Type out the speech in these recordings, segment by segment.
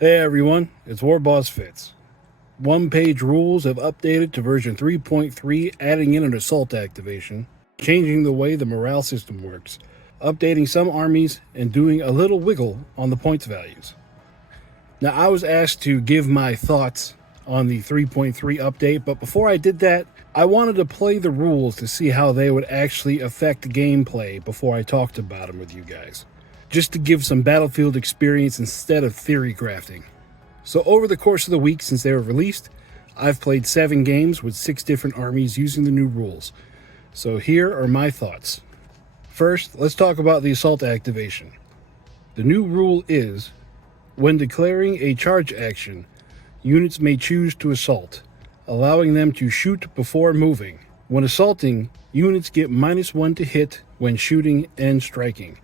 Hey everyone, it's Warboss Fitz. One-page rules have updated to version 3.3, adding in an assault activation, changing the way the morale system works, updating some armies, and doing a little wiggle on the points values. Now, I was asked to give my thoughts on the 3.3 update, but before I did that, I wanted to play the rules to see how they would actually affect gameplay before I talked about them with you guys, just to give some Battlefield experience instead of theory crafting. So over the course of the week since they were released, I've played 7 games with 6 different armies using the new rules. So here are my thoughts. First, let's talk about the assault activation. The new rule is, when declaring a charge action, units may choose to assault, allowing them to shoot before moving. When assaulting, units get -1 to hit when shooting and striking,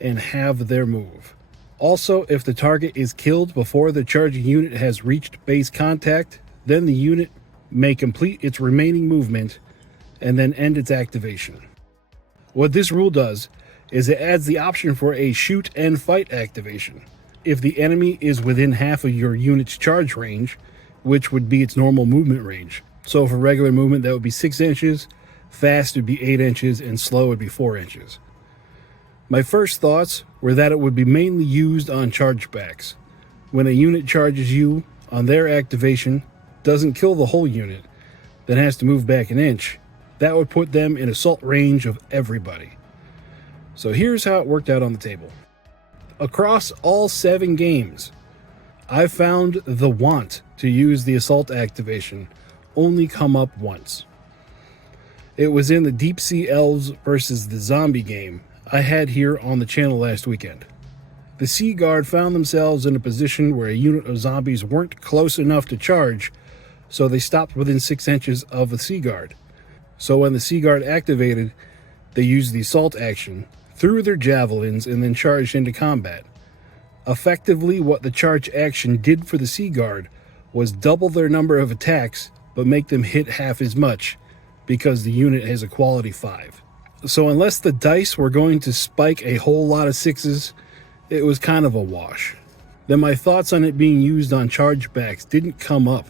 and have their move. Also, if the target is killed before the charging unit has reached base contact, then the unit may complete its remaining movement and then end its activation. What this rule does is it adds the option for a shoot and fight activation. If the enemy is within half of your unit's charge range, which would be its normal movement range. So for regular movement, that would be 6 inches, fast would be 8 inches, and slow would be 4 inches. My first thoughts were that it would be mainly used on chargebacks. When a unit charges you on their activation, doesn't kill the whole unit, then has to move back an inch, that would put them in assault range of everybody. So here's how it worked out on the table. Across all 7 games, I found the want to use the assault activation only come up once. It was in the Deep Sea Elves versus the Zombie game I had here on the channel last weekend. The Sea Guard found themselves in a position where a unit of zombies weren't close enough to charge, so they stopped within 6 inches of the Sea Guard. So when the Sea Guard activated, they used the assault action, threw their javelins, and then charged into combat. Effectively, what the charge action did for the Sea Guard was double their number of attacks, but make them hit half as much, because the unit has a quality 5. So unless the dice were going to spike a whole lot of 6s, it was kind of a wash. Then my thoughts on it being used on chargebacks didn't come up,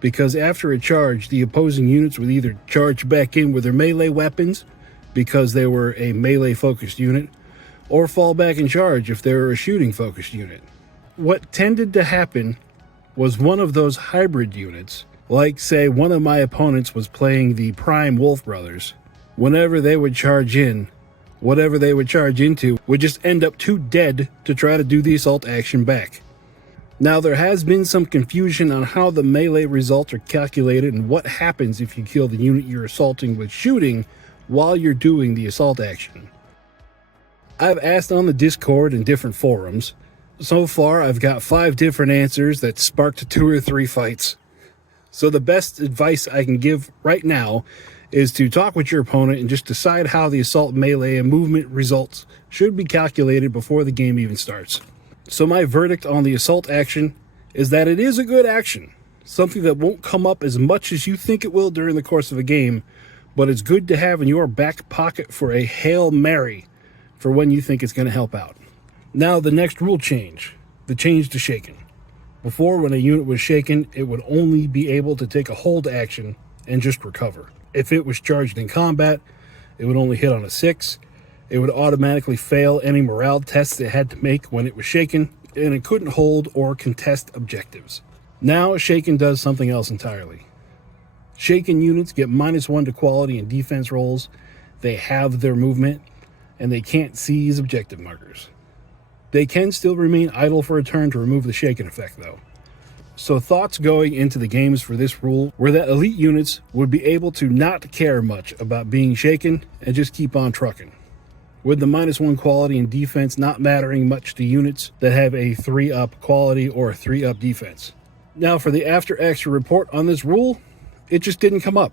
because after a charge, the opposing units would either charge back in with their melee weapons, because they were a melee-focused unit, or fall back and charge if they were a shooting-focused unit. What tended to happen was one of those hybrid units, like say one of my opponents was playing the Prime Wolf Brothers. Whenever they would charge in, whatever they would charge into would just end up too dead to try to do the assault action back. Now, there has been some confusion on how the melee results are calculated and what happens if you kill the unit you're assaulting with shooting while you're doing the assault action. I've asked on the Discord and different forums. So far, I've got 5 different answers that sparked 2 or 3 fights. So the best advice I can give right now is to talk with your opponent and just decide how the assault, melee, and movement results should be calculated before the game even starts. So my verdict on the assault action is that it is a good action, something that won't come up as much as you think it will during the course of a game, but it's good to have in your back pocket for a Hail Mary for when you think it's going to help out. Now the next rule change, the change to shaken. Before, when a unit was shaken, it would only be able to take a hold action and just recover. If it was charged in combat, it would only hit on a 6. It would automatically fail any morale tests it had to make when it was shaken, and it couldn't hold or contest objectives. Now, shaken does something else entirely. Shaken units get -1 to quality and defense rolls, they have their movement, and they can't seize objective markers. They can still remain idle for a turn to remove the shaken effect, though. So thoughts going into the games for this rule were that elite units would be able to not care much about being shaken and just keep on trucking, with the -1 quality and defense not mattering much to units that have a 3-up quality or a 3-up defense. Now for the after action report on this rule, it just didn't come up.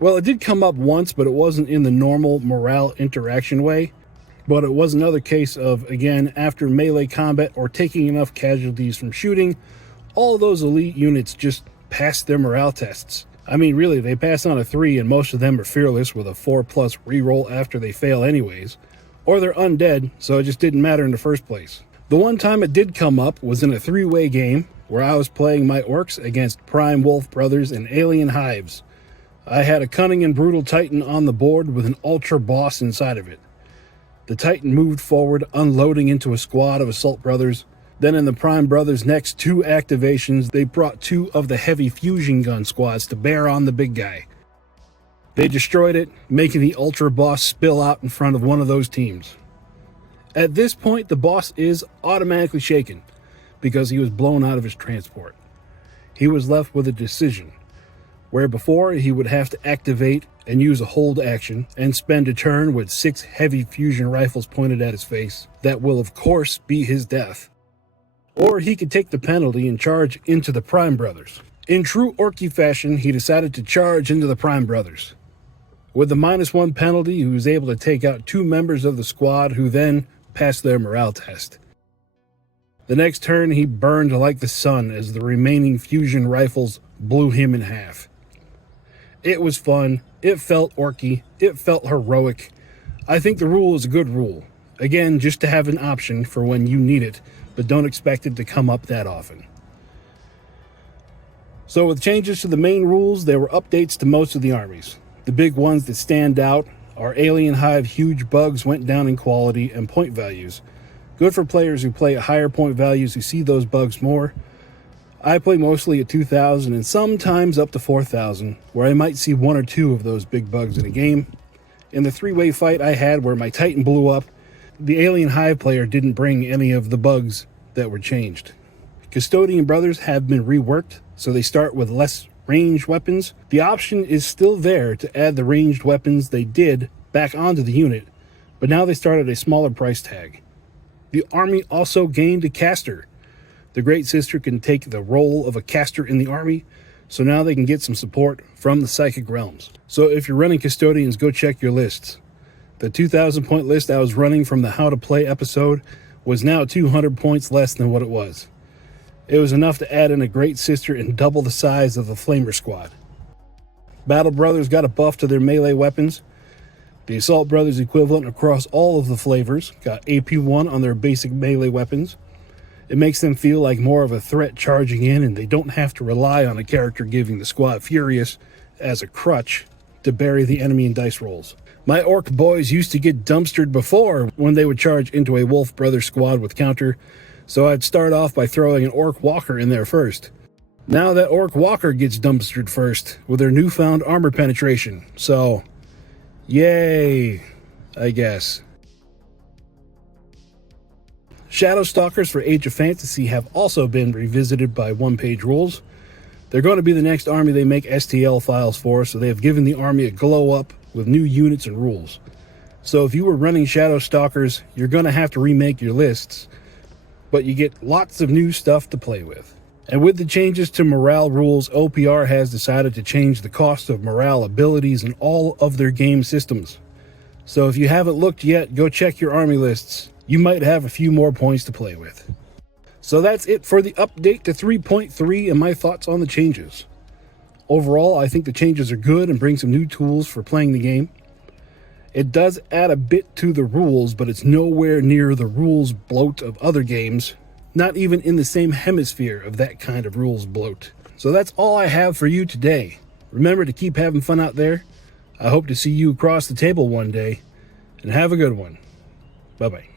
Well, it did come up once, but it wasn't in the normal morale interaction way. But it was another case of, again, after melee combat or taking enough casualties from shooting, all those elite units just passed their morale tests. I mean, really, they pass on a 3, and most of them are fearless with a 4+ reroll after they fail anyways. Or they're undead, so it just didn't matter in the first place. The one time it did come up was in a 3-way game where I was playing my orcs against Prime Wolf Brothers and Alien Hives. I had a cunning and brutal Titan on the board with an Ultra Boss inside of it. The Titan moved forward, unloading into a squad of Assault Brothers. Then in the Prime Brothers' next 2 activations, they brought 2 of the heavy fusion gun squads to bear on the big guy. They destroyed it, making the Ultra Boss spill out in front of one of those teams. At this point, the boss is automatically shaken because he was blown out of his transport. He was left with a decision, where before he would have to activate and use a hold action and spend a turn with 6 heavy fusion rifles pointed at his face. That will of course be his death. Or he could take the penalty and charge into the Prime Brothers. In true Orky fashion, he decided to charge into the Prime Brothers. With the -1 penalty, he was able to take out 2 members of the squad who then passed their morale test. The next turn, he burned like the sun as the remaining fusion rifles blew him in half. It was fun, it felt orky, it felt heroic. I think the rule is a good rule. Again, just to have an option for when you need it, but don't expect it to come up that often. So with changes to the main rules, there were updates to most of the armies. The big ones that stand out are Alien Hive huge bugs went down in quality and point values. Good for players who play at higher point values who see those bugs more. I play mostly at 2,000 and sometimes up to 4,000, where I might see 1 or 2 of those big bugs in a game. In the 3-way fight I had where my Titan blew up, the Alien Hive player didn't bring any of the bugs that were changed. Custodian Brothers have been reworked, so they start with less ranged weapons. The option is still there to add the ranged weapons they did back onto the unit, but now they start at a smaller price tag. The army also gained a caster. The Great Sister can take the role of a caster in the army, so now they can get some support from the Psychic Realms. So if you're running Custodians, go check your lists. The 2,000 point list I was running from the How to Play episode was now 200 points less than what it was. It was enough to add in a Great Sister and double the size of the Flamer squad. Battle Brothers got a buff to their melee weapons. The Assault Brothers equivalent across all of the flavors got AP1 on their basic melee weapons. It makes them feel like more of a threat charging in, and they don't have to rely on a character giving the squad Furious as a crutch to bury the enemy in dice rolls. My Orc boys used to get dumpstered before when they would charge into a Wolf Brothers squad with counter, so I'd start off by throwing an Orc Walker in there first. Now that Orc Walker gets dumpstered first with their newfound armor penetration, so yay, I guess. Shadow Stalkers for Age of Fantasy have also been revisited by one-page rules. They're going to be the next army they make STL files for, so they have given the army a glow up with new units and rules. So if you were running Shadow Stalkers, you're going to have to remake your lists, but you get lots of new stuff to play with. And with the changes to morale rules, OPR has decided to change the cost of morale abilities in all of their game systems. So if you haven't looked yet, go check your army lists. You might have a few more points to play with. So that's it for the update to 3.3 and my thoughts on the changes. Overall, I think the changes are good and bring some new tools for playing the game. It does add a bit to the rules, but it's nowhere near the rules bloat of other games, not even in the same hemisphere of that kind of rules bloat. So that's all I have for you today. Remember to keep having fun out there. I hope to see you across the table one day, and have a good one. Bye-bye.